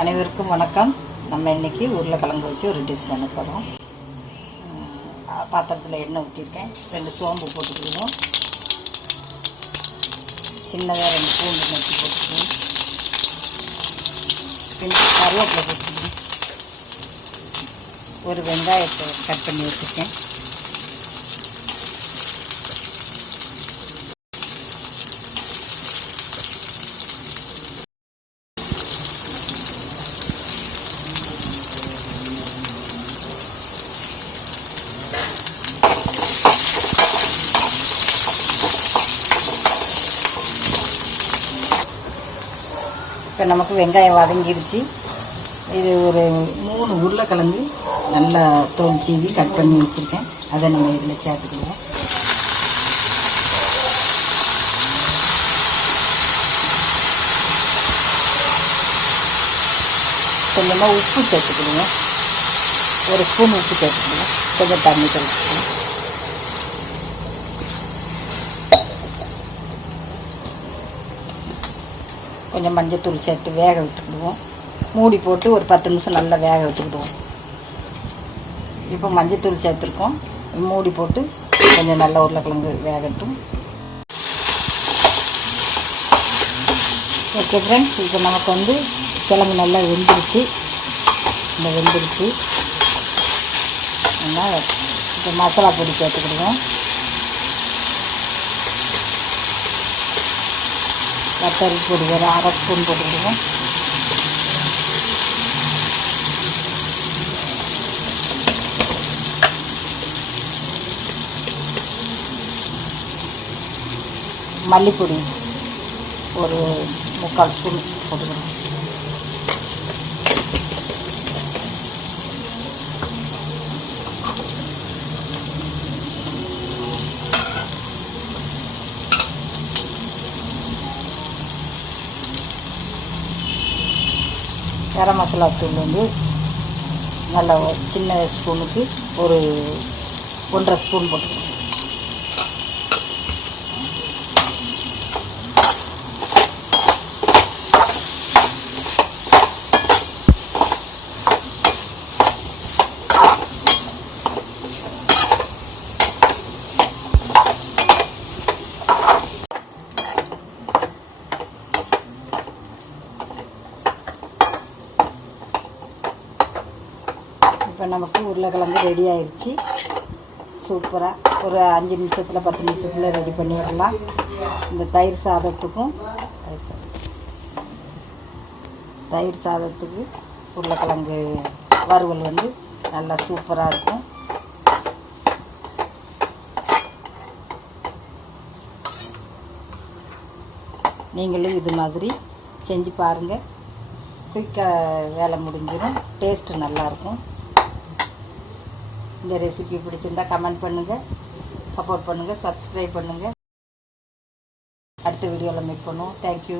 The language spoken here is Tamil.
அனைவருக்கும் வணக்கம். நம்ம இன்றைக்கி உருளைக்கிழங்கு வச்சு ஒரு டிஷ் பண்ண போகிறோம். பாத்திரத்தில் எண்ணெய் ஊற்றிருக்கேன். 2 சோம்பு போட்டுக்கிடுவோம். சின்னதாக 2 பூண்டு நச்சு போட்டுக்குவோம். கொஞ்சம் கருவேப்பிலை போட்டுக்குவோம். ஒரு வெங்காயத்தை கட் பண்ணி வச்சுருக்கேன். இப்போ நமக்கு வெங்காயம் வதங்கிடுச்சு. இது ஒரு 3 உருளைக்கிழங்கு நல்லா தோல் சீவி கட் பண்ணி வச்சுருக்கேன். அதை நம்ம இதில் சேர்த்துக்குவோம். கொஞ்சமாக உப்பு சேர்த்துக்கிடுவோம். 1 ஸ்பூன் உப்பு சேர்த்துக்கிடுவோம். கொஞ்சம் தண்ணி தெளிச்சுக்குவோம். கொஞ்சம் மஞ்சத்தூள் சேர்த்து வேக விட்டுக்கிடுவோம். மூடி போட்டு ஒரு 10 நிமிஷம் நல்லா வேக விட்டுக்கிடுவோம். இப்போ மஞ்சத்தூள் சேர்த்துருக்கோம். மூடி போட்டு கொஞ்சம் நல்லா உருளைக்கிழங்கு வேகட்டும். ஓகே ஃப்ரெண்ட்ஸ், இப்போ நமக்கு கிழங்கு நல்லா வெந்துருச்சு. இப்போ மசாலா பொடி சேர்த்துக்கிடுவோம். வத்தல் பொடி ஒரு 1/2 ஸ்பூன் போட்டுக்கிடுவோம். மல்லிப்பொடி ஒரு 3/4 ஸ்பூன் போட்டுக்கிடுவோம். கரம் மசாலா தூள் நல்லா சின்ன ஸ்பூனுக்கு ஒரு 1/2 ஸ்பூன் போட்டுக்கணும். இப்போ நமக்கு உருளைக்கிழங்கு ரெடி ஆயிடுச்சு. சூப்பராக ஒரு 5 நிமிஷத்தில் 10 நிமிஷத்தில் ரெடி பண்ணிடலாம். இந்த தயிர் சாதத்துக்கு உருளைக்கிழங்கு வறுவல் நல்லா சூப்பராக இருக்கும். நீங்களும் இது மாதிரி செஞ்சு பாருங்கள். குயிக்காக வேலை முடிஞ்சிடும். டேஸ்ட்டு நல்லாயிருக்கும். இந்த ரெசிபி பிடிச்சிருந்தா கமெண்ட் பண்ணுங்கள், சப்போர்ட் பண்ணுங்கள், சப்ஸ்கிரைப் பண்ணுங்கள். அடுத்த வீடியோவில் மீட் பண்ணுவோம். தேங்க்யூ.